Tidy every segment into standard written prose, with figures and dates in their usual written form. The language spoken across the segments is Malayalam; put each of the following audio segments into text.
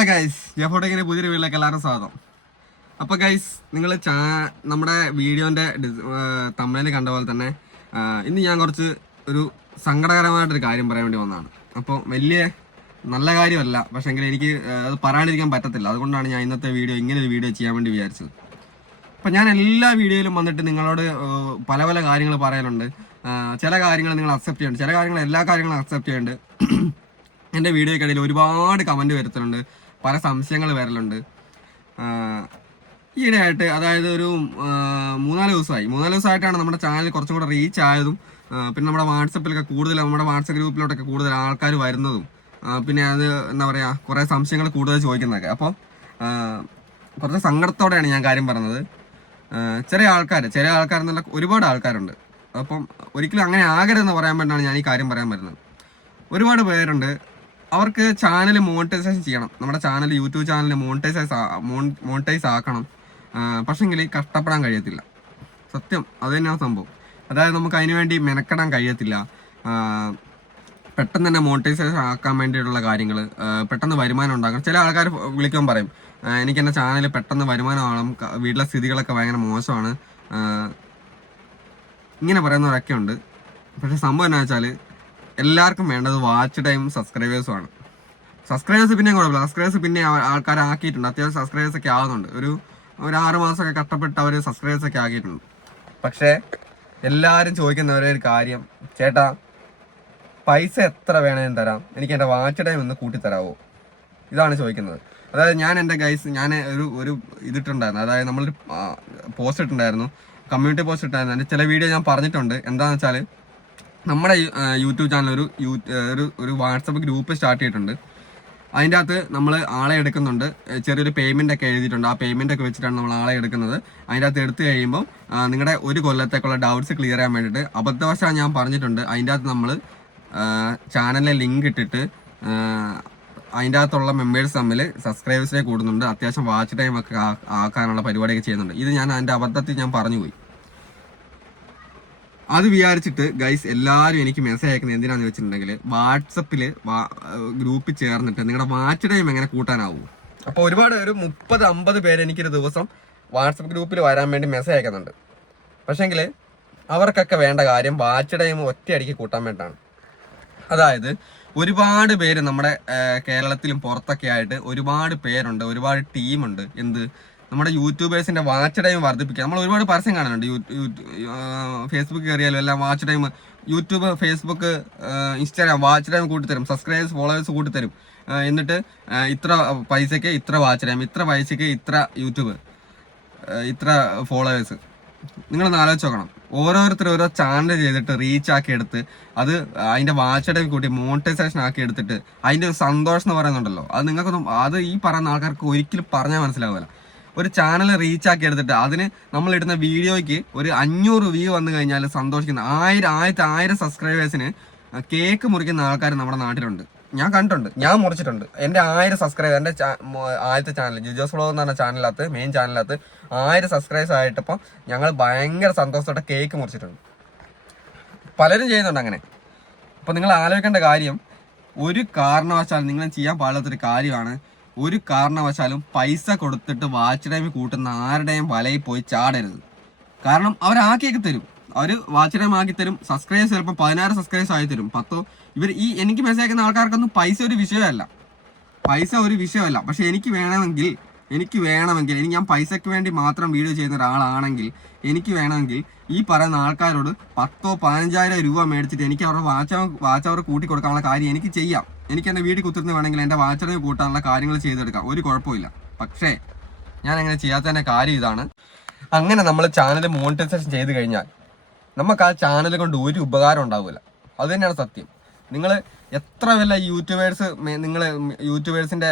ഹലോ ഗൈസ്, ജെഫോട്ടേക്കിന്റെ പുതിയൊരു വീട്ടിലേക്ക് എല്ലാവരും സ്വാഗതം. അപ്പോൾ ഗൈസ്, നിങ്ങൾ നമ്മുടെ വീഡിയോൻ്റെ തമിഴിൽ കണ്ട പോലെ തന്നെ ഇന്ന് ഞാൻ കുറച്ച് ഒരു സങ്കടകരമായിട്ടൊരു കാര്യം പറയാൻ വേണ്ടി വന്നതാണ്. അപ്പോൾ വലിയ നല്ല കാര്യമല്ല, പക്ഷേങ്കിൽ എനിക്ക് അത് പറയാണ്ടിരിക്കാൻ പറ്റത്തില്ല. അതുകൊണ്ടാണ് ഞാൻ ഇന്നത്തെ വീഡിയോ ഇങ്ങനെ ഒരു വീഡിയോ ചെയ്യാൻ വേണ്ടി വിചാരിച്ചത്. അപ്പം ഞാൻ എല്ലാ വീഡിയോയിലും വന്നിട്ട് നിങ്ങളോട് പല പല കാര്യങ്ങൾ പറയാനുണ്ട്. ചില കാര്യങ്ങൾ നിങ്ങൾ അക്സെപ്റ്റ് ചെയ്യുന്നുണ്ട്, ചില കാര്യങ്ങൾ എല്ലാ കാര്യങ്ങളും അക്സെപ്റ്റ് ചെയ്യുന്നുണ്ട്. എൻ്റെ വീഡിയോയ്ക്കിടയിൽ ഒരുപാട് കമൻറ്റ് വരുത്തുന്നുണ്ട്, പല സംശയങ്ങൾ വരലുണ്ട്. ഈയിടെയായിട്ട്, അതായത് ഒരു 3-4 ദിവസമായിട്ടാണ് നമ്മുടെ ചാനൽ കുറച്ചും കൂടെ റീച്ച് ആയതും, പിന്നെ നമ്മുടെ വാട്സപ്പിലൊക്കെ കൂടുതൽ, നമ്മുടെ വാട്സപ്പ് ഗ്രൂപ്പിലോട്ടൊക്കെ കൂടുതൽ ആൾക്കാർ വരുന്നതും, പിന്നെ അത് എന്താ പറയുക, കുറേ സംശയങ്ങൾ കൂടുതൽ ചോദിക്കുന്നതൊക്കെ. അപ്പോൾ കുറച്ച് സങ്കടത്തോടെയാണ് ഞാൻ കാര്യം പറഞ്ഞത്. ചില ആൾക്കാർ എന്നുള്ള ഒരുപാട് ആൾക്കാരുണ്ട്. അപ്പം ഒരിക്കലും അങ്ങനെ ആകരുതെന്ന് പറയാൻ വേണ്ടിയാണ് ഞാൻ ഈ കാര്യം പറയാൻ വരുന്നത്. ഒരുപാട് പേരുണ്ട്, അവർക്ക് ചാനൽ മോണിറ്റൈസേഷൻ ചെയ്യണം, നമ്മുടെ ചാനൽ യൂട്യൂബ് ചാനൽ മോണിറ്റൈസ് ആക്കണം. പക്ഷെങ്കിൽ കഷ്ടപ്പെടാൻ കഴിയത്തില്ല. സത്യം അത് തന്നെയാണ് സംഭവം. അതായത് നമുക്ക് അതിന് വേണ്ടി മെനക്കെടാൻ കഴിയത്തില്ല. പെട്ടെന്ന് തന്നെ മോണിറ്റൈസേഷൻ ആക്കാൻ വേണ്ടിയിട്ടുള്ള കാര്യങ്ങൾ, പെട്ടെന്ന് വരുമാനം ഉണ്ടാക്കണം. ചില ആൾക്കാർ വിളിക്കാൻ പറയും, എനിക്ക് എൻ്റെ ചാനൽ പെട്ടെന്ന് വരുമാനം ആവണം, വീട്ടിലെ സ്ഥിതികളൊക്കെ ഭയങ്കര മോശമാണ്, ഇങ്ങനെ പറയുന്നവരൊക്കെ ഉണ്ട്. പക്ഷെ സംഭവം എന്താ വെച്ചാൽ, എല്ലാവർക്കും വേണ്ടത് വാച്ച് ടൈം സബ്സ്ക്രൈബേഴ്സുമാണ്. സബ്സ്ക്രൈബേഴ്സ് പിന്നെ കുഴപ്പമില്ല, സബ്സ്ക്രൈബേഴ്സ് പിന്നെ ആൾക്കാരാക്കിയിട്ടുണ്ട്, അത്യാവശ്യം സബ്സ്ക്രൈബേഴ്സൊക്കെ ആകുന്നുണ്ട്. ഒരു 6 മാസമൊക്കെ കഷ്ടപ്പെട്ട് അവർ സബ്സ്ക്രൈബേഴ്സൊക്കെ ആക്കിയിട്ടുണ്ട്. പക്ഷേ എല്ലാവരും ചോദിക്കുന്ന ഒരേ ഒരു കാര്യം, ചേട്ടാ പൈസ എത്ര വേണമെങ്കിലും തരാം, എനിക്ക് എൻ്റെ വാച്ച് ടൈം ഒന്ന് കൂട്ടിത്തരാമോ, ഇതാണ് ചോദിക്കുന്നത്. അതായത് ഞാൻ ഒരു ഇതിട്ടുണ്ടായിരുന്നു, അതായത് നമ്മളൊരു പോസ്റ്റ് ഇട്ടുണ്ടായിരുന്നു, കമ്മ്യൂണിറ്റി പോസ്റ്റ് ഇട്ടായിരുന്നു. എൻ്റെ ചില വീഡിയോ ഞാൻ പറഞ്ഞിട്ടുണ്ട്. എന്താണെന്ന് വെച്ചാൽ, നമ്മുടെ യൂട്യൂബ് ചാനൽ ഒരു വാട്സപ്പ് ഗ്രൂപ്പ് സ്റ്റാർട്ട് ചെയ്തിട്ടുണ്ട്. അതിൻ്റെ അകത്ത് നമ്മൾ ആളെ എടുക്കുന്നുണ്ട്, ചെറിയൊരു പേയ്മെൻ്റ് ഒക്കെ എഴുതിയിട്ടുണ്ട്. ആ പേയ്മെൻ്റ് ഒക്കെ വെച്ചിട്ടാണ് നമ്മൾ ആളെ എടുക്കുന്നത്. അതിൻ്റെ അകത്ത് എടുത്തു കഴിയുമ്പോൾ നിങ്ങളുടെ ഒരു കൊല്ലത്തേക്കുള്ള ഡൗട്ട്സ് ക്ലിയർ ചെയ്യാൻ വേണ്ടിയിട്ട് അബദ്ധവശാൽ ഞാൻ പറഞ്ഞിട്ടുണ്ട്. അതിൻ്റെ അകത്ത് നമ്മൾ ചാനലിലെ ലിങ്ക് ഇട്ടിട്ട് അതിൻ്റെ അകത്തുള്ള മെമ്പേഴ്സ് തമ്മിൽ സബ്സ്ക്രൈബേഴ്സിനെ കൂടുന്നുണ്ട്, അത്യാവശ്യം വാച്ച് ടൈം ഒക്കെ ആക്കാനുള്ള പരിപാടിയൊക്കെ ചെയ്യുന്നുണ്ട്. ഇത് ഞാൻ അതിൻ്റെ അബദ്ധത്തിൽ ഞാൻ പറഞ്ഞുപോയി. അത് വിചാരിച്ചിട്ട് ഗൈസ് എല്ലാവരും എനിക്ക് മെസ്സേജ് അയക്കുന്നത് എന്തിനാണെന്ന് വെച്ചിട്ടുണ്ടെങ്കിൽ, വാട്സപ്പിൽ ഗ്രൂപ്പിൽ ചേർന്നിട്ട് നിങ്ങളുടെ വാച്ച് ടൈം എങ്ങനെ കൂട്ടാനാവും. അപ്പോൾ ഒരുപാട് ഒരു 30-50 പേര് എനിക്കൊരു ദിവസം വാട്സപ്പ് ഗ്രൂപ്പിൽ വരാൻ വേണ്ടി മെസ്സേജ് അയക്കുന്നുണ്ട്. പക്ഷേങ്കിൽ അവർക്കൊക്കെ വേണ്ട കാര്യം വാച്ച് ടൈം ഒറ്റയടിക്ക് കൂട്ടാൻ വേണ്ടിയിട്ടാണ്. അതായത് ഒരുപാട് പേര് നമ്മുടെ കേരളത്തിലും പുറത്തൊക്കെ ആയിട്ട് ഒരുപാട് പേരുണ്ട്, ഒരുപാട് ടീമുണ്ട്. നമ്മുടെ യൂട്യൂബേഴ്സിന്റെ വാച്ച് ടൈം വർദ്ധിപ്പിക്കുക. നമ്മൾ ഒരുപാട് പരസ്യം കാണുന്നുണ്ട്, ഫേസ്ബുക്ക് കയറിയാലും എല്ലാം watch time, YouTube, Facebook, Instagram watch time കൂട്ടിത്തരും, സബ്സ്ക്രൈബേഴ്സ് ഫോളോവേഴ്സ് കൂട്ടിത്തരും. എന്നിട്ട് ഇത്ര പൈസയ്ക്ക് ഇത്ര വാച്ച് ടൈം, ഇത്ര പൈസയ്ക്ക് ഇത്ര യൂട്യൂബ്, ഇത്ര ഫോളോവേഴ്സ്. നിങ്ങളൊന്ന് ആലോചിച്ച് നോക്കണം. ഓരോരുത്തരും ഓരോ ചാനൽ ചെയ്തിട്ട് റീച്ച് ആക്കി എടുത്ത് അത് അതിൻ്റെ വാച്ച് ടൈം കൂട്ടി മോണിറ്റൈസേഷൻ ആക്കി എടുത്തിട്ട് അതിൻ്റെ ഒരു സന്തോഷം എന്ന് പറയുന്നുണ്ടല്ലോ, അത് നിങ്ങൾക്കൊന്നും, അത് ഈ പറയുന്ന ആൾക്കാർക്ക് ഒരിക്കലും പറഞ്ഞാൽ മനസ്സിലാവില്ല. ഒരു ചാനൽ റീച്ച് ആക്കി എടുത്തിട്ട് അതിന് നമ്മളിടുന്ന വീഡിയോയ്ക്ക് ഒരു 500 വ്യൂ വന്നു കഴിഞ്ഞാൽ സന്തോഷിക്കുന്ന 1000 സബ്സ്ക്രൈബേഴ്സിന് കേക്ക് മുറിക്കുന്ന ആൾക്കാർ നമ്മുടെ നാട്ടിലുണ്ട്. ഞാൻ കണ്ടിട്ടുണ്ട്, ഞാൻ മുറിച്ചിട്ടുണ്ട്. എൻ്റെ 1000 സബ്സ്ക്രൈബർ, എൻ്റെ ആദ്യത്തെ ചാനൽ ജിജോസ് വ്ലോഗ് എന്ന് പറഞ്ഞ ചാനലിനകത്ത്, മെയിൻ ചാനലിനകത്ത് 1000 സബ്സ്ക്രൈബേഴ്സ് ആയിട്ടപ്പോൾ ഞങ്ങൾ ഭയങ്കര സന്തോഷത്തോടെ കേക്ക് മുറിച്ചിട്ടുണ്ട്. പലരും ചെയ്യുന്നുണ്ട് അങ്ങനെ. അപ്പോൾ നിങ്ങൾ ആലോചിക്കേണ്ട കാര്യം, ഒരു കാരണവശാലും നിങ്ങൾ ചെയ്യാൻ പാടില്ലാത്തൊരു കാര്യമാണ്, ഒരു കാരണവശാലും പൈസ കൊടുത്തിട്ട് വാച്ച് ടൈം കൂട്ടുന്ന ആരുടെയും വലയിൽ പോയി ചാടരുത്. കാരണം അവരാക്കിയൊക്കെ തരും, അവർ വാച്ച് ടൈം ആക്കി തരും. സബ്സ്ക്രൈബേഴ്സ് ചിലപ്പോൾ 16 സബ്സ്ക്രൈബേഴ്സ് ആയി തരും, 10. എനിക്ക് മെസ്സേജ് അയക്കുന്ന ആൾക്കാർക്കൊന്നും പൈസ ഒരു വിഷയമല്ല. പക്ഷെ എനിക്ക് വേണമെങ്കിൽ ഞാൻ പൈസയ്ക്ക് വേണ്ടി മാത്രം വീഡിയോ ചെയ്യുന്ന ഒരാളാണെങ്കിൽ, എനിക്ക് വേണമെങ്കിൽ ഈ പറയുന്ന ആൾക്കാരോട് 10,000-15,000 രൂപ മേടിച്ചിട്ട് എനിക്ക് അവരുടെ വാച്ച് അവർ കൂട്ടി കൊടുക്കാനുള്ള കാര്യം എനിക്ക് ചെയ്യാം. എനിക്ക് എൻ്റെ വീട്ടിൽ കുത്തിരുന്ന് വേണമെങ്കിൽ എൻ്റെ വാച്ച് ടൈം കൂട്ടാനുള്ള കാര്യങ്ങൾ ചെയ്തെടുക്കാം, ഒരു കുഴപ്പമില്ല. പക്ഷേ ഞാൻ അങ്ങനെ ചെയ്യാത്തതിൻ്റെ കാര്യം ഇതാണ്. അങ്ങനെ നമ്മൾ ചാനൽ മോണിറ്റൈസേഷൻ ചെയ്ത് കഴിഞ്ഞാൽ നമുക്ക് ആ ചാനൽ കൊണ്ട് ഒരു ഉപകാരം ഉണ്ടാവില്ല. അത് തന്നെയാണ് സത്യം. നിങ്ങൾ എത്ര വല്ല യൂട്യൂബേഴ്സിൻ്റെ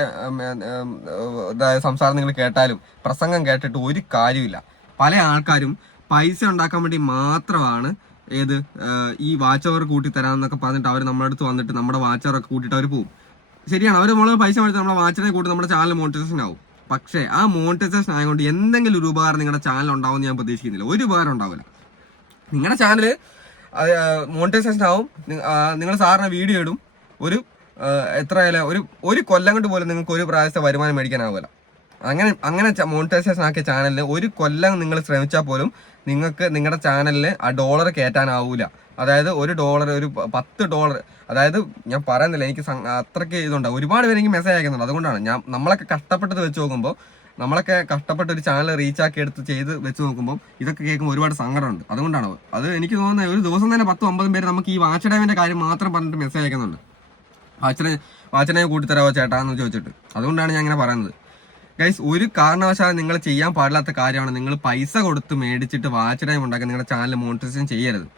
സംസാരം നിങ്ങൾ കേട്ടാലും, പ്രസംഗം കേട്ടിട്ട് ഒരു കാര്യമില്ല. പല ആൾക്കാരും പൈസ ഉണ്ടാക്കാൻ വേണ്ടി മാത്രമാണ് ഈ വാച്ച് അവർ കൂട്ടിത്തരാമെന്നൊക്കെ പറഞ്ഞിട്ട് അവർ നമ്മുടെ അടുത്ത് വന്നിട്ട് നമ്മുടെ വാച്ച് അവറൊക്കെ കൂട്ടിയിട്ട് അവർ പോകും. ശരിയാണ്, അവർ നമ്മൾ പൈസ മേടിച്ച് നമ്മുടെ വാച്ചിനെ കൂട്ടി നമ്മുടെ ചാനൽ മോണിറ്റൈസേഷൻ ആവും. പക്ഷേ ആ മോണിറ്റൈസേഷൻ ആയതുകൊണ്ട് എന്തെങ്കിലും ഒരു ഉപകാരം നിങ്ങളുടെ ചാനൽ ഉണ്ടാവുമെന്ന് ഞാൻ പ്രതീക്ഷിക്കുന്നില്ല. ഒരു ഉപകാരം ഉണ്ടാവില്ല. നിങ്ങളുടെ ചാനൽ മോണിറ്റൈസേഷൻ ആവും, നിങ്ങൾ സാറിന് വീഡിയോ ഇടും, ഒരു എത്രയായാലും ഒരു കൊല്ലം കൊണ്ട് പോലും നിങ്ങൾക്ക് ഒരു പ്രാവശ്യത്തെ വരുമാനം മേടിക്കാനാവില്ല. അങ്ങനെ മോണിറ്റൈസേഷൻ ആക്കിയ ചാനലിൽ ഒരു കൊല്ലം നിങ്ങൾ ശ്രമിച്ചാൽ പോലും നിങ്ങൾക്ക് നിങ്ങളുടെ ചാനലിൽ ആ ഡോളർ കയറ്റാനാവൂല. അതായത് $1 ഒരു $10, അതായത് ഞാൻ പറയുന്നില്ല, എനിക്ക് അത്രയ്ക്ക് ഇതുണ്ട്. ഒരുപാട് പേര് എനിക്ക് മെസ്സേജ് അയക്കുന്നുണ്ട്. അതുകൊണ്ടാണ് നമ്മളൊക്കെ കഷ്ടപ്പെട്ടത് വെച്ച് നോക്കുമ്പോൾ, നമ്മളൊക്കെ കഷ്ടപ്പെട്ട് ഒരു ചാനൽ റീച്ചാക്കി എടുത്ത് ചെയ്ത് വെച്ച് നോക്കുമ്പോൾ ഇതൊക്കെ കേൾക്കുമ്പോൾ ഒരുപാട് സങ്കടമുണ്ട്. അതുകൊണ്ടാണ് അത് എനിക്ക് തോന്നുന്നത് ഒരു ദിവസം തന്നെ 10-50 പേര് നമുക്ക് ഈ വാച്ച് ടൈമിൻ്റെ കാര്യം മാത്രം പറഞ്ഞിട്ട് മെസ്സേജ് അയക്കുന്നുണ്ട്. വാച്ച് ടൈം കൂട്ടിത്തരാമോ ചേട്ടാ എന്ന് ചോദിച്ചിട്ട്. അതുകൊണ്ടാണ് ഞാൻ ഇങ്ങനെ പറയുന്നത്. ഗൈസ്, ഒരു കാരണവശാലും നിങ്ങൾ ചെയ്യാൻ പാടില്ലാത്ത കാര്യമാണ് നിങ്ങൾ പൈസ കൊടുത്ത് മേടിച്ചിട്ട് വാച്ച് ടൈം ഉണ്ടാക്കി നിങ്ങളുടെ ചാനൽ മോണിറ്റൈസേഷൻ ചെയ്യരുത്.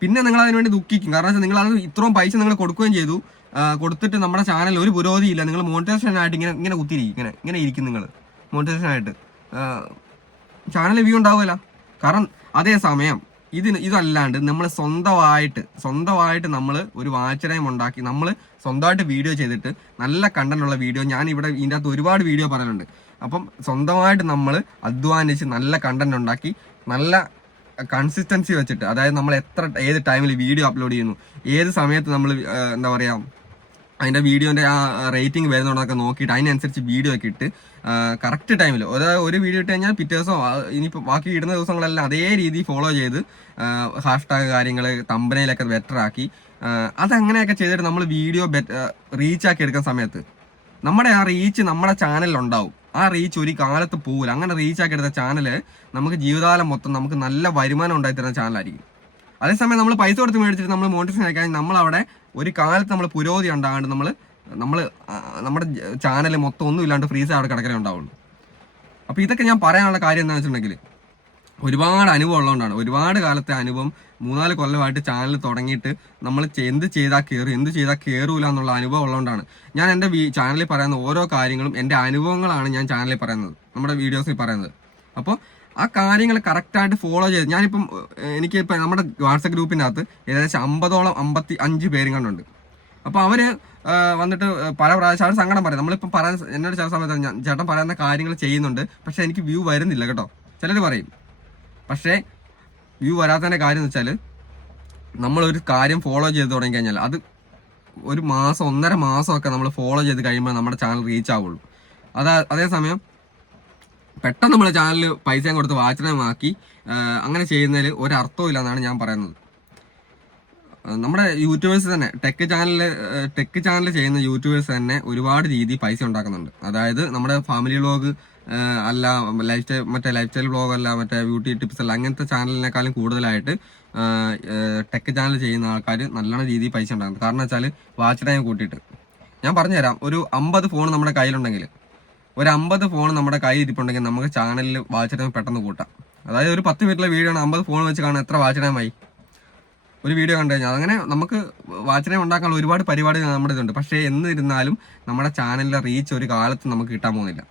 പിന്നെ നിങ്ങൾ അതിനുവേണ്ടി ദുഃഖിക്കും. കാരണം വെച്ചാൽ നിങ്ങൾ അത് ഇത്രയും പൈസ നിങ്ങൾ കൊടുക്കുകയും ചെയ്തു, കൊടുത്തിട്ട് നമ്മുടെ ചാനൽ ഒരു പുരോഗതിയില്ല. നിങ്ങൾ മോണിറ്റൈസേഷൻ ആയിട്ട് ഇങ്ങനെ കുത്തിയിരിക്കും, ഇങ്ങനെ ഇരിക്കും. നിങ്ങൾ മോണിറ്റൈസേഷൻ ആയിട്ട് ചാനൽ വ്യൂ ഉണ്ടാവില്ല. കാരണം അതേ സമയം ഇതല്ലാണ്ട് നമ്മൾ സ്വന്തമായിട്ട് നമ്മൾ ഒരു വാച്ച് ടൈം ഉണ്ടാക്കി നമ്മൾ സ്വന്തമായിട്ട് വീഡിയോ ചെയ്തിട്ട് നല്ല കണ്ടന്റ് ഉള്ള വീഡിയോ, ഞാൻ ഇവിടെ ഇതിൻ്റെ അകത്ത് ഒരുപാട് വീഡിയോ പറയുന്നുണ്ട്. അപ്പം സ്വന്തമായിട്ട് നമ്മൾ അധ്വാനിച്ച് നല്ല കണ്ടന്റ് ഉണ്ടാക്കി നല്ല കൺസിസ്റ്റൻസി വെച്ചിട്ട്, അതായത് നമ്മൾ ഏത് ടൈമിൽ വീഡിയോ അപ്ലോഡ് ചെയ്യുന്നു, ഏത് സമയത്ത് നമ്മൾ എന്താ പറയുക അതിൻ്റെ വീഡിയോൻ്റെ ആ റേറ്റിംഗ് വരുന്നുണ്ടൊക്കെ നോക്കിയിട്ട് അതിനനുസരിച്ച് വീഡിയോ ഒക്കെ ഇട്ട് കറക്റ്റ് ടൈമിൽ ഒരു വീഡിയോ ഇട്ട് കഴിഞ്ഞാൽ പിറ്റേ ദിവസം ഇനിയിപ്പോൾ ബാക്കി ഇടുന്ന ദിവസങ്ങളെല്ലാം അതേ രീതി ഫോളോ ചെയ്ത് ഹാഷ്ടാഗ് കാര്യങ്ങൾ തമ്പനയിലൊക്കെ ബെറ്റർ ആക്കി അതങ്ങനെയൊക്കെ ചെയ്തിട്ട് നമ്മൾ വീഡിയോ റീച്ചാക്കി എടുക്കുന്ന സമയത്ത് നമ്മുടെ ആ റീച്ച് നമ്മുടെ ചാനലിലുണ്ടാവും. ആ റീച്ച് ഒരു കാലത്ത് പോകില്ല. അങ്ങനെ റീച്ചാക്കി എടുത്ത ചാനൽ നമുക്ക് ജീവിതകാലം മൊത്തം നമുക്ക് നല്ല വരുമാനം ഉണ്ടായിത്തരുന്ന ചാനലായിരിക്കും. അതേസമയം നമ്മൾ പൈസ കൊടുത്ത് മേടിച്ചിട്ട് നമ്മൾ മോണിറ്റൈസേഷൻ ആക്കാൻ നമ്മളവിടെ ഒരു കാലത്ത് നമ്മൾ പുരോഗതി ഉണ്ടാകാണ്ട് നമ്മുടെ ചാനൽ മൊത്തം ഒന്നും ഇല്ലാണ്ട് ഫ്രീസ് അവിടെ കിടക്കലേ ഉണ്ടാവുള്ളൂ. അപ്പോൾ ഇതൊക്കെ ഞാൻ പറയാനുള്ള കാര്യം എന്താണെന്ന് വെച്ചിട്ടുണ്ടെങ്കിൽ ഒരുപാട് അനുഭവം ഉള്ളതുകൊണ്ടാണ്. ഒരുപാട് കാലത്തെ അനുഭവം, 3-4 കൊല്ലമായിട്ട് ചാനൽ തുടങ്ങിയിട്ട് നമ്മൾ എന്ത് ചെയ്താൽ കയറൂല എന്നുള്ള അനുഭവം ഉള്ളതുകൊണ്ടാണ് ഞാൻ എൻ്റെ ചാനലിൽ പറയുന്ന ഓരോ കാര്യങ്ങളും എൻ്റെ അനുഭവങ്ങളാണ് ഞാൻ ചാനലിൽ പറയുന്നത്, നമ്മുടെ വീഡിയോസിൽ പറയുന്നത്. അപ്പോൾ ആ കാര്യങ്ങൾ കറക്റ്റായിട്ട് ഫോളോ ചെയ്ത് എനിക്കിപ്പോൾ നമ്മുടെ വാട്സപ്പ് ഗ്രൂപ്പിൻ്റെ അകത്ത് ഏകദേശം 55 പേരും കണ്ടുണ്ട്. അപ്പോൾ അവർ വന്നിട്ട് പല പ്രാവശ്യം അവർ സങ്കടം പറയും. നമ്മളിപ്പം എന്നോട് ചില സമയത്ത് ചേട്ടൻ പറയുന്ന കാര്യങ്ങൾ ചെയ്യുന്നുണ്ട്, പക്ഷെ എനിക്ക് വ്യൂ വരുന്നില്ല കേട്ടോ ചിലർ പറയും. പക്ഷേ വ്യൂ വരാത്തതിൻ്റെ കാര്യം എന്ന് വെച്ചാൽ നമ്മളൊരു കാര്യം ഫോളോ ചെയ്ത് തുടങ്ങിക്കഴിഞ്ഞാൽ അത് ഒരു മാസം 1.5 മാസമൊക്കെ നമ്മൾ ഫോളോ ചെയ്ത് കഴിയുമ്പോൾ നമ്മുടെ ചാനൽ റീച്ച് ആവുള്ളൂ. അതേസമയം പെട്ടെന്ന് നമ്മൾ ചാനലിൽ പൈസയും കൊടുത്ത് വാച്ച് ടൈം ആക്കി അങ്ങനെ ചെയ്യുന്നതിൽ ഒരർത്ഥവും ഇല്ല എന്നാണ് ഞാൻ പറയുന്നത്. നമ്മുടെ യൂട്യൂബേഴ്സ് തന്നെ ടെക് ചാനൽ ചെയ്യുന്ന യൂട്യൂബേഴ്സ് തന്നെ ഒരുപാട് രീതി പൈസ ഉണ്ടാക്കുന്നുണ്ട്. അതായത് നമ്മുടെ ഫാമിലി വ്ളോഗ് അല്ല, ലൈഫ് സ്റ്റൈൽ വ്ളോഗ് അല്ല, ബ്യൂട്ടി ടിപ്സ് അല്ല, അങ്ങനത്തെ ചാനലിനേക്കാളും കൂടുതലായിട്ട് ടെക് ചാനൽ ചെയ്യുന്ന ആൾക്കാർ നല്ലോണം രീതിയിൽ പൈസ ഉണ്ടാകുന്നത്. കാരണം വെച്ചാൽ വാച്ച് ടൈം കൂട്ടിയിട്ട് ഞാൻ പറഞ്ഞുതരാം. ഒരു 50 ഫോൺ നമ്മുടെ കയ്യിലുണ്ടെങ്കിൽ, ഒരു 50 ഫോൺ നമ്മുടെ കയ്യിൽ ഇരിപ്പുണ്ടെങ്കിൽ നമുക്ക് ചാനലിൽ വാച്ച് ടൈം പെട്ടെന്ന് കൂട്ടാം. അതായത് ഒരു 10 മിനിറ്റിലെ വീഡിയോ ആണ് 50 ഫോൺ വെച്ച് കാണാൻ എത്ര വാച്ച് ടൈമായി ഒരു വീഡിയോ കണ്ടു കഴിഞ്ഞാൽ. അങ്ങനെ നമുക്ക് വാച്ച് ടൈം ഉണ്ടാക്കാനുള്ള ഒരുപാട് പരിപാടികൾ നമ്മുടെ ഇതുണ്ട്. പക്ഷേ എന്നിരുന്നാലും നമ്മുടെ ചാനലിലെ റീച്ച് ഒരു കാലത്ത് നമുക്ക് കിട്ടാൻ പോകുന്നില്ല.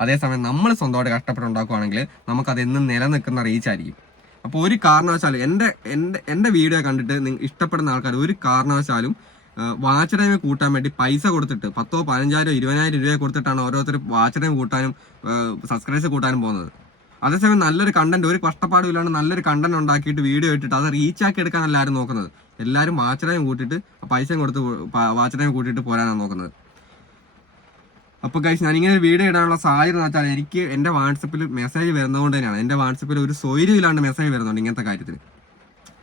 അതേസമയം നമ്മൾ സ്വന്തമായിട്ട് കഷ്ടപ്പെട്ടുണ്ടാക്കുകയാണെങ്കിൽ നമുക്കതെന്നും നിലനിൽക്കുന്ന റീച്ചായിരിക്കും. അപ്പോൾ ഒരു കാരണവശാലും എൻ്റെ വീഡിയോ കണ്ടിട്ട് ഇഷ്ടപ്പെടുന്ന ആൾക്കാർ ഒരു കാരണവശാലും വാച്ച് ടൈം കൂട്ടാൻ വേണ്ടി പൈസ കൊടുത്തിട്ട് 10,000, 15,000, 20,000 രൂപ കൊടുത്തിട്ടാണ് ഓരോരുത്തർ വാച്ച് ടൈം കൂട്ടാനും സബ്സ്ക്രൈബേഴ്സ് കൂട്ടാനും പോകുന്നത്. അതേസമയം നല്ലൊരു കണ്ടന്റ്, ഒരു കഷ്ടപ്പാടും ഇല്ലാണ്ട് നല്ലൊരു കണ്ടന്റ് ഉണ്ടാക്കിയിട്ട് വീഡിയോ ഇട്ടിട്ട് അത് റീച്ചാക്കി എടുക്കാൻ എല്ലാവരും നോക്കുന്നത്. എല്ലാവരും വാച്ച് ടൈം കൂട്ടിയിട്ട് പൈസയും കൊടുത്ത് വാച്ച് ടൈം കൂട്ടിയിട്ട് പോരാനാണ് നോക്കുന്നത്. അപ്പോൾ ഗൈസ്, ഞാനിങ്ങനെ ഒരു വീഡിയോ ഇടാനുള്ള സാഹചര്യം എന്ന് വെച്ചാൽ എനിക്ക് എൻ്റെ വാട്സപ്പിൽ മെസ്സേജ് വരുന്നതുകൊണ്ട് തന്നെയാണ്. എൻ്റെ വാട്സപ്പിൽ ഒരു സ്വൈര്യം ഇല്ലാണ്ട് മെസ്സേജ് വരുന്നുണ്ട് ഇങ്ങനത്തെ കാര്യത്തിൽ.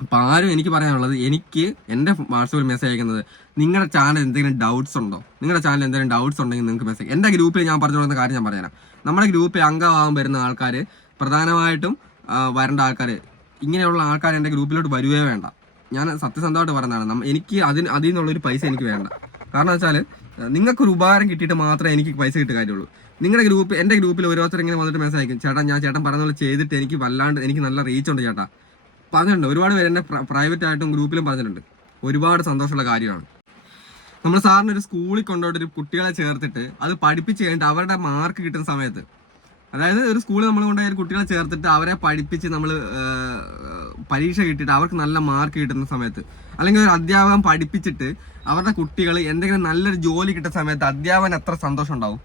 അപ്പോൾ ആരും എനിക്ക് പറയാനുള്ളത്, എനിക്ക് എൻ്റെ വാട്സപ്പിൽ മെസ്സേജ് അയക്കുന്നത് നിങ്ങളുടെ ചാനൽ എന്തെങ്കിലും ഡൗട്ട്സ് ഉണ്ടോ, നിങ്ങളുടെ ചാനൽ എന്തെങ്കിലും ഡൗട്ട്സ് ഉണ്ടെങ്കിൽ നിങ്ങൾക്ക് മെസ്സേജ്. എൻ്റെ ഗ്രൂപ്പിൽ ഞാൻ പറഞ്ഞു കൊടുക്കുന്ന കാര്യം ഞാൻ പറഞ്ഞുതരാം. നമ്മുടെ ഗ്രൂപ്പിൽ അംഗമാകാൻ വരുന്ന ആൾക്കാർ, പ്രധാനമായിട്ടും വരേണ്ട ആൾക്കാർ, ഇങ്ങനെയുള്ള ആൾക്കാർ എൻ്റെ ഗ്രൂപ്പിലോട്ട് വരുവേ വേണ്ട. ഞാൻ സത്യസന്ധമായിട്ട് പറയുന്നതാണ്. എനിക്ക് അതിൽ നിന്നുള്ളൊരു പൈസ എനിക്ക് വേണ്ട. കാരണം വെച്ചാൽ നിങ്ങൾക്കൊരു ഉപകാരം കിട്ടിയിട്ട് മാത്രമേ എനിക്ക് പൈസ കിട്ടിയ കാര്യമുള്ളൂ. എൻ്റെ ഗ്രൂപ്പിൽ ഓരോരുത്തർ ഇങ്ങനെ വന്നിട്ട് മെസ്സേജ് അയക്കും, ചേട്ടൻ പറയുന്ന പോലെ ചെയ്തിട്ട് എനിക്ക് നല്ല റീച്ച് ഉണ്ട് ചേട്ടാ പറഞ്ഞിട്ടുണ്ട്. ഒരുപാട് പേര് എന്നെ പ്രൈവറ്റ് ആയിട്ടും ഗ്രൂപ്പിലും പറഞ്ഞിട്ടുണ്ട്. ഒരുപാട് സന്തോഷമുള്ള കാര്യമാണ്. നമ്മൾ സാറിന് ഒരു സ്കൂളിൽ കൊണ്ടുപോയിട്ട് ഒരു കുട്ടികളെ ചേർത്തിട്ട് അത് പഠിപ്പിച്ച് കഴിഞ്ഞിട്ട് അവരുടെ മാർക്ക് കിട്ടുന്ന സമയത്ത്, അതായത് ഒരു സ്കൂളിൽ നമ്മൾ കൊണ്ടുപോയ കുട്ടികളെ ചേർത്തിട്ട് അവരെ പഠിപ്പിച്ച് നമ്മൾ പരീക്ഷ കിട്ടിയിട്ട് അവർക്ക് നല്ല മാർക്ക് കിട്ടുന്ന സമയത്ത്, അല്ലെങ്കിൽ ഒരു അധ്യാപകൻ പഠിപ്പിച്ചിട്ട് അവരുടെ കുട്ടികൾ എന്തെങ്കിലും നല്ലൊരു ജോലി കിട്ടുന്ന സമയത്ത് അധ്യാപകൻ എത്ര സന്തോഷം ഉണ്ടാവും.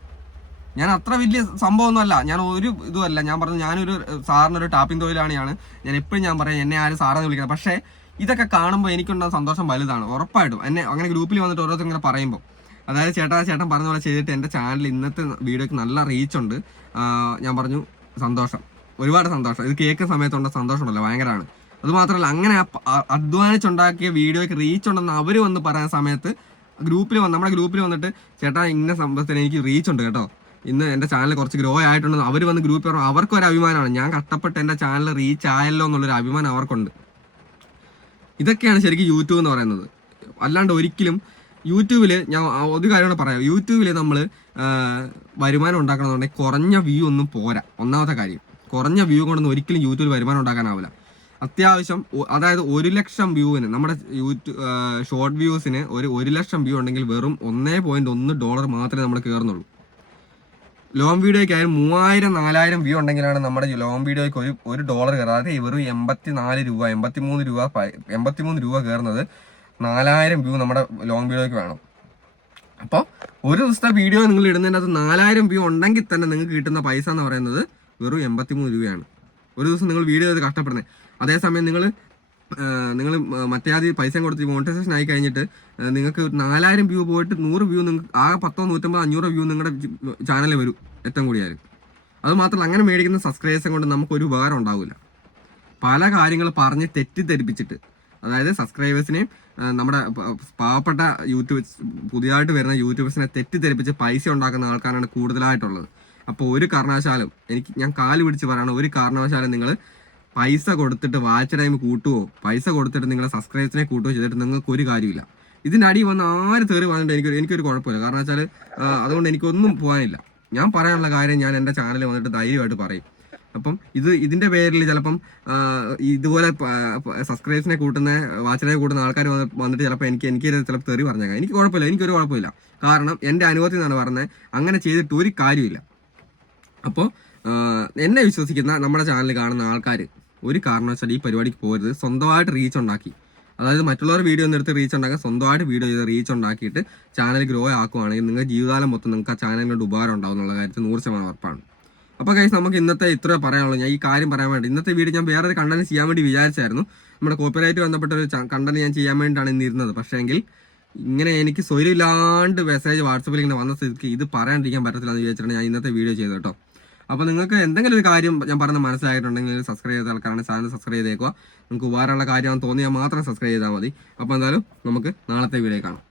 ഞാൻ അത്ര വലിയ സംഭവമൊന്നുമല്ല, ഞാൻ ഒരു ഇതുമല്ല. ഞാൻ പറഞ്ഞു ഞാനൊരു സാറിനൊരു ടാപ്പിംഗ് തൊഴിലാളിയാണ്. ഞാൻ എപ്പോഴും പറയാം എന്നെ ആരും സാറെന്ന് വിളിക്കണം. പക്ഷേ ഇതൊക്കെ കാണുമ്പോൾ എനിക്കുണ്ടാകുന്ന സന്തോഷം വലുതാണ് ഉറപ്പായിട്ടും. എന്നെ അങ്ങനെ ഗ്രൂപ്പിൽ വന്നിട്ട് ഓരോരുത്തർ ഇങ്ങനെ പറയുമ്പോൾ, അതായത് ചേട്ടൻ പറഞ്ഞ പോലെ ചെയ്തിട്ട് എൻ്റെ ചാനൽ ഇന്നത്തെ വീഡിയോയ്ക്ക് നല്ല റീച്ച് ഉണ്ട്. ഞാൻ പറഞ്ഞു സന്തോഷം, ഒരുപാട് സന്തോഷം. ഇത് കേൾക്കുന്ന സമയത്തുള്ള സന്തോഷമുണ്ടല്ലോ ഭയങ്കരമാണ്. അതുമാത്രമല്ല, അങ്ങനെ അധ്വാനിച്ചുണ്ടാക്കിയ വീഡിയോയ്ക്ക് റീച്ച് ഉണ്ടെന്ന് അവർ വന്ന് പറയുന്ന സമയത്ത് നമ്മുടെ ഗ്രൂപ്പിൽ വന്നിട്ട് ചേട്ടാ ഇന്ന സംഭവത്തിന് എനിക്ക് റീച്ച് ഉണ്ട് കേട്ടോ, ഇന്ന് എൻ്റെ ചാനൽ കുറച്ച് ഗ്രോ ആയിട്ടുണ്ടെന്ന് അവർ വന്ന് ഗ്രൂപ്പിൽ പറഞ്ഞു. അവർക്കൊരു അഭിമാനമാണ്, ഞാൻ കഷ്ടപ്പെട്ട് എൻ്റെ ചാനൽ റീച്ച് ആയല്ലോ എന്നുള്ളൊരു അഭിമാനം അവർക്കുണ്ട്. ഇതൊക്കെയാണ് ശരിക്കും യൂട്യൂബ് എന്ന് പറയുന്നത്. അല്ലാണ്ട് ഒരിക്കലും യൂട്യൂബിൽ ഞാൻ ഒരു കാര്യം പറയാം, യൂട്യൂബിൽ നമ്മൾ വരുമാനം ഉണ്ടാക്കണമെന്നുണ്ടെങ്കിൽ കുറഞ്ഞ വ്യൂ ഒന്നും പോരാ. ഒന്നാമത്തെ കാര്യം, കുറഞ്ഞ വ്യൂ കൊണ്ടൊന്നും ഒരിക്കലും യൂട്യൂബിൽ വരുമാനം ഉണ്ടാക്കാനാവില്ല. അത്യാവശ്യം അതായത് 1 ലക്ഷം വ്യൂവിന്, നമ്മുടെ ഷോർട്ട് വ്യൂസിന് 1 ലക്ഷം വ്യൂ ഉണ്ടെങ്കിൽ വെറും $1.1 മാത്രമേ നമ്മൾ കയറുന്നുള്ളൂ. ലോങ് വീഡിയോയ്ക്കായാലും 3000-4000 വ്യൂ ഉണ്ടെങ്കിലാണ് നമ്മുടെ ലോങ് വീഡിയോയ്ക്ക് $1 കയറുക. അതായത് വെറും 84 രൂപ 83 രൂപ കയറുന്നത് 4000 വ്യൂ നമ്മുടെ ലോങ് വീഡിയോയ്ക്ക് വേണം. അപ്പോൾ ഒരു ദിവസത്തെ വീഡിയോ നിങ്ങൾ ഇടുന്നതിനകത്ത് 4000 വ്യൂ ഉണ്ടെങ്കിൽ തന്നെ നിങ്ങൾക്ക് കിട്ടുന്ന പൈസ എന്ന് പറയുന്നത് വെറും 83 രൂപയാണ്. ഒരു ദിവസം നിങ്ങൾ വീഡിയോ ചെയ്ത് കഷ്ടപ്പെടുന്നത്. അതേസമയം നിങ്ങൾ മറ്റേ പൈസ കൊടുത്ത് മോണിറ്റൈസേഷൻ ആയി കഴിഞ്ഞിട്ട് നിങ്ങൾക്ക് 4000 വ്യൂ പോയിട്ട് 100 വ്യൂ നിങ്ങൾക്ക് ആകെ 10, 150, 500 വ്യൂ നിങ്ങളുടെ ചാനലിൽ വരും ഏറ്റവും കൂടിയാലും. അതുമാത്രമല്ല, അങ്ങനെ മേടിക്കുന്ന സബ്സ്ക്രൈബേഴ്സ് കൊണ്ട് നമുക്കൊരു ഉപകാരം ഉണ്ടാവില്ല. പല കാര്യങ്ങൾ പറഞ്ഞ് തെറ്റിദ്ധരിപ്പിച്ചിട്ട്, അതായത് സബ്സ്ക്രൈബേഴ്സിനെയും നമ്മുടെ പാവപ്പെട്ട പുതിയതായിട്ട് വരുന്ന യൂട്യൂബേഴ്സിനെ തെറ്റിദ്ധരിപ്പിച്ച് പൈസ ഉണ്ടാക്കുന്ന ആൾക്കാരാണ് കൂടുതലായിട്ടുള്ളത്. അപ്പോൾ ഒരു കാരണവശാലും ഞാൻ കാല് പിടിച്ച് പറയണം, ഒരു കാരണവശാലും നിങ്ങൾ പൈസ കൊടുത്തിട്ട് വാച്ച് ടൈം കൂട്ടുവോ, പൈസ കൊടുത്തിട്ട് നിങ്ങളെ സബ്സ്ക്രൈബേഴ്സിനെ കൂട്ടുകയോ ചെയ്തിട്ട് നിങ്ങൾക്ക് ഒരു കാര്യമില്ല. ഇതിൻ്റെ അടി വന്ന് ആര് തെറി പറഞ്ഞിട്ട് എനിക്കൊരു കുഴപ്പമില്ല. കാരണം വെച്ചാൽ അതുകൊണ്ട് എനിക്കൊന്നും പോകാനില്ല. ഞാൻ പറയാനുള്ള കാര്യം ഞാൻ എൻ്റെ ചാനലിൽ വന്നിട്ട് ധൈര്യമായിട്ട് പറയും. അപ്പം ഇതിൻ്റെ പേരിൽ ചിലപ്പം ഇതുപോലെ സബ്സ്ക്രൈബേഴ്സിനെ കൂട്ടുന്ന വാച്ച് ടൈം കൂട്ടുന്ന ആൾക്കാർ വന്നിട്ട് ചിലപ്പോൾ എനിക്ക് ചിലപ്പോൾ തെറി പറഞ്ഞേക്കാം. എനിക്ക് കുഴപ്പമില്ല, എനിക്കൊരു കുഴപ്പമില്ല. കാരണം എൻ്റെ അനുഭവത്തിൽ നിന്നാണ് പറഞ്ഞത്, അങ്ങനെ ചെയ്തിട്ട് ഒരു കാര്യമില്ല. അപ്പോൾ എന്നെ വിശ്വസിക്കുന്ന നമ്മുടെ ചാനൽ കാണുന്ന ആൾക്കാർ ഒരു കാരണവശാലും ഈ പരിപാടിക്ക് പോകരുത്. സ്വന്തമായിട്ട് റീച്ച് ഉണ്ടാക്കി, അതായത് മറ്റുള്ളവർ വീഡിയോ ഒന്നും എടുത്ത് റീച്ച് ഉണ്ടാക്കാൻ സ്വന്തമായിട്ട് വീഡിയോ ചെയ്ത് റീച്ച് ഉണ്ടാക്കിയിട്ട് ചാനൽ ഗ്രോ ആക്കുവാണെങ്കിൽ നിങ്ങൾ ജീവിതകാലം മൊത്തം നിങ്ങൾക്ക് ആ ചാനലിനോട് ഉപകാരം ഉണ്ടാവും എന്നുള്ള കാര്യത്തിൽ 100% ഉറപ്പാണ്. അപ്പോൾ ഗൈസ്, നമുക്ക് ഇന്നത്തെ ഇത്രേ പറയാനുള്ളൂ. ഞാൻ ഈ കാര്യം പറയാൻ വേണ്ടി ഇന്നത്തെ വീഡിയോ ഞാൻ വേറൊരു കണ്ടന്റ് ചെയ്യാൻ വേണ്ടി വിചാരിച്ചായിരുന്നു. നമ്മുടെ കോപ്പിറൈറ്റ് ബന്ധപ്പെട്ട ഒരു കണ്ടന്റ് ഞാൻ ചെയ്യാൻ വേണ്ടിയിട്ടാണ് ഇന്നിരുന്നത്. പക്ഷേ എങ്കിൽ ഇങ്ങനെ എനിക്ക് സ്വൈര്യമില്ലാണ്ട് മെസ്സേജ് വാട്സപ്പിൽ ഇങ്ങനെ വന്ന സ്ഥിതിക്ക് ഇത് പറയാണ്ടിരിക്കാൻ പറ്റത്തില്ല എന്ന് വിചാരിച്ചിട്ടാണ് ഞാൻ ഇന്നത്തെ വീഡിയോ ചെയ്തത് കേട്ടോ. അപ്പോൾ നിങ്ങൾക്ക് എന്തെങ്കിലും ഒരു കാര്യം ഞാൻ പറഞ്ഞ മനസ്സിലായിട്ടുണ്ടെങ്കിൽ സബ്സ്ക്രൈബ് ചെയ്ത ആൾക്കാരാണ് ചാനൽ സബ്സ്ക്രൈബ് ചെയ്തേക്കുക. നിങ്ങൾക്ക് ഉപകാരമുള്ള കാര്യമാണെന്ന് തോന്നിയാൽ മാത്രം സബ്സ്ക്രൈബ് ചെയ്താൽ മതി. അപ്പോൾ എന്തായാലും നമുക്ക് നാളത്തെ വീഡിയോ കാണാം.